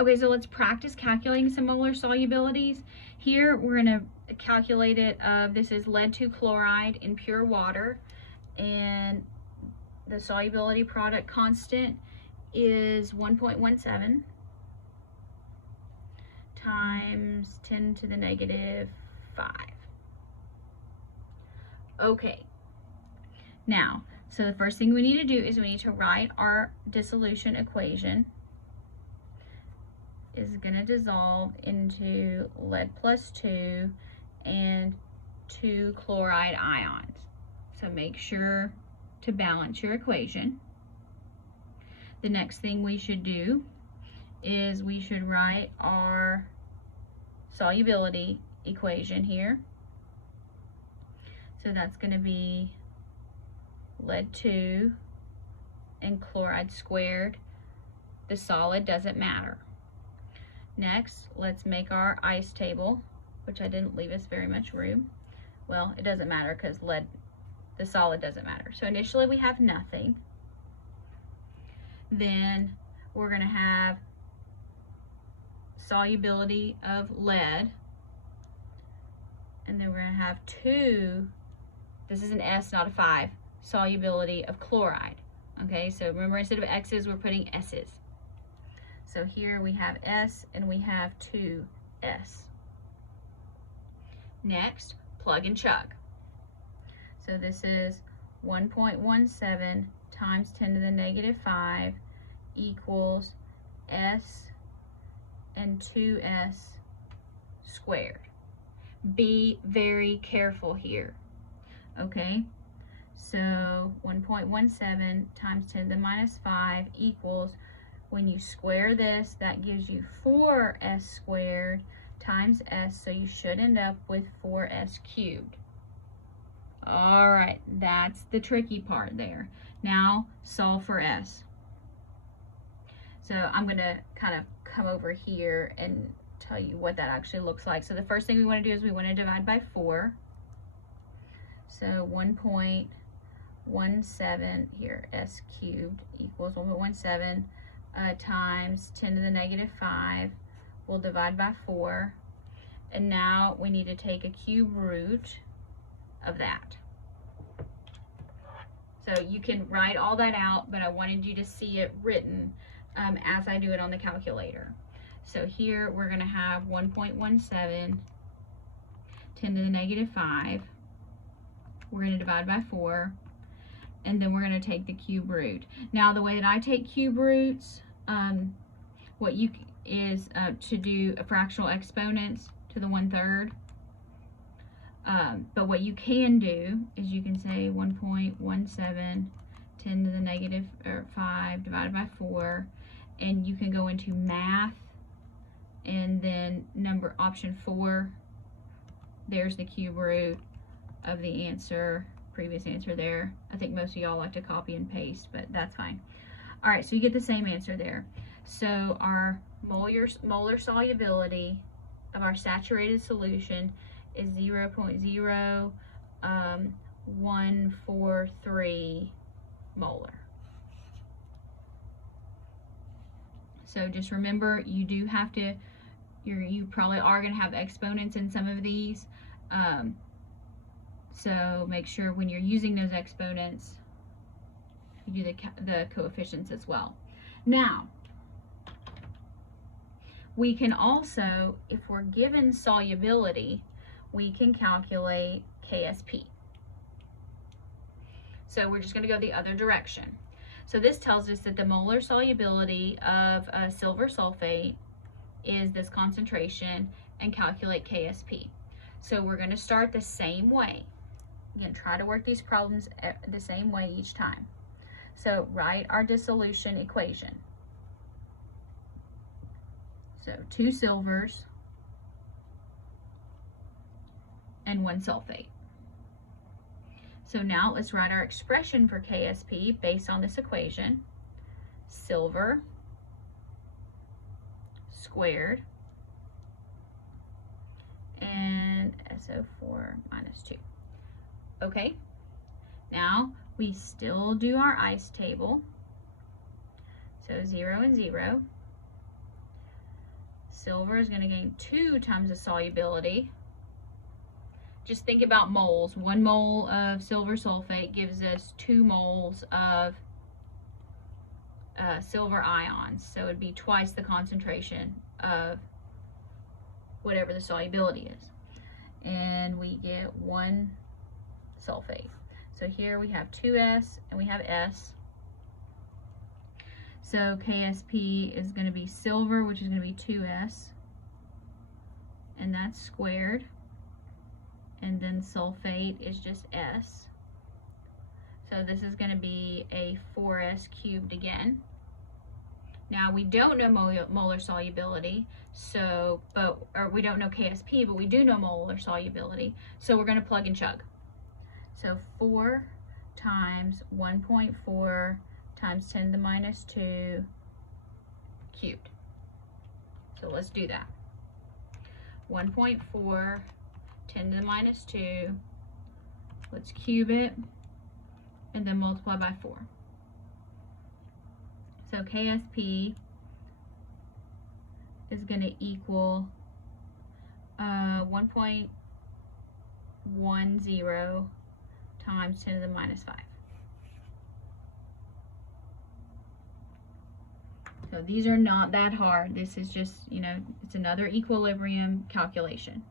Okay, so let's practice calculating some molar solubilities. Here we're going to calculate it. This is lead 2 chloride in pure water, and the solubility product constant is 1.17 times 10 to the negative 5. Okay, now, so the first thing we need to do is we need to write our dissolution equation. Is going to dissolve into lead plus 2 and 2 chloride ions. So make sure to balance your equation. The next thing we should do is we should write our solubility equation here. So that's going to be lead 2 and chloride squared. The solid doesn't matter. Next, let's make our ice table, which I didn't leave us very much room. Well, it doesn't matter because the solid doesn't matter. So initially we have nothing. Then we're going to have solubility of lead. And then we're going to have 2, this is an S, not a 5, solubility of chloride. Okay, so remember instead of X's, we're putting S's. So here we have S and we have 2S. Next, plug and chug. So this is 1.17 times 10 to the negative 5 equals S and 2S squared. Be very careful here. Okay, so 1.17 times 10 to the minus 5 equals, when you square this, that gives you 4s squared times s, so you should end up with 4s cubed. All right, that's the tricky part there. Now solve for s. So I'm going to kind of come over here and tell you what that actually looks like. So the first thing we want to do is we want to divide by 4. So 1.17 here, s cubed equals 1.17 times 10 to the negative 5. We'll divide by 4. And now we need to take a cube root of that. So you can write all that out, but I wanted you to see it written as I do it on the calculator. So here we're going to have 1.17 10 to the negative 5. We're going to divide by 4. And then we're going to take the cube root. Now the way that I take cube roots, what you is to do a fractional exponents to the 1/3. But what you can do is you can say 1.17 10 to the negative 5 divided by 4, and you can go into math and then option 4. There's the cube root of the answer. Previous answer there. I think most of y'all like to copy and paste, but that's fine. All right, so you get the same answer there. So our molar solubility of our saturated solution is 0.0143 molar. So just remember, you do have to, you probably are going to have exponents in some of these. So make sure when you're using those exponents, you do the coefficients as well. Now, we can also, if we're given solubility, we can calculate KSP. So we're just going to go the other direction. So this tells us that the molar solubility of silver sulfate is this concentration, and calculate KSP. So we're going to start the same way. Again, try to work these problems the same way each time. So write our dissolution equation. So 2 silvers and 1 sulfate. So now let's write our expression for KSP based on this equation. Silver squared and SO4 minus 2. Okay, now we still do our ice table. So 0 and 0. Silver is going to gain 2 times the solubility. Just think about moles. 1 mole of silver sulfate gives us 2 moles of silver ions. So it'd be twice the concentration of whatever the solubility is. And we get 1 sulfate. So here we have 2S and we have S. So KSP is going to be silver, which is going to be 2S. And that's squared. And then sulfate is just S. So this is going to be a 4S cubed again. Now we don't know molar solubility, or we don't know KSP, but we do know molar solubility. So we're going to plug and chug. So 4 times 1.4 times 10 to the minus 2 cubed. So let's do that. 1.4, 10 to the minus 2. Let's cube it and then multiply by 4. So KSP is going to equal 1.10 times 10 to the minus 5. So these are not that hard. This is just, it's another equilibrium calculation.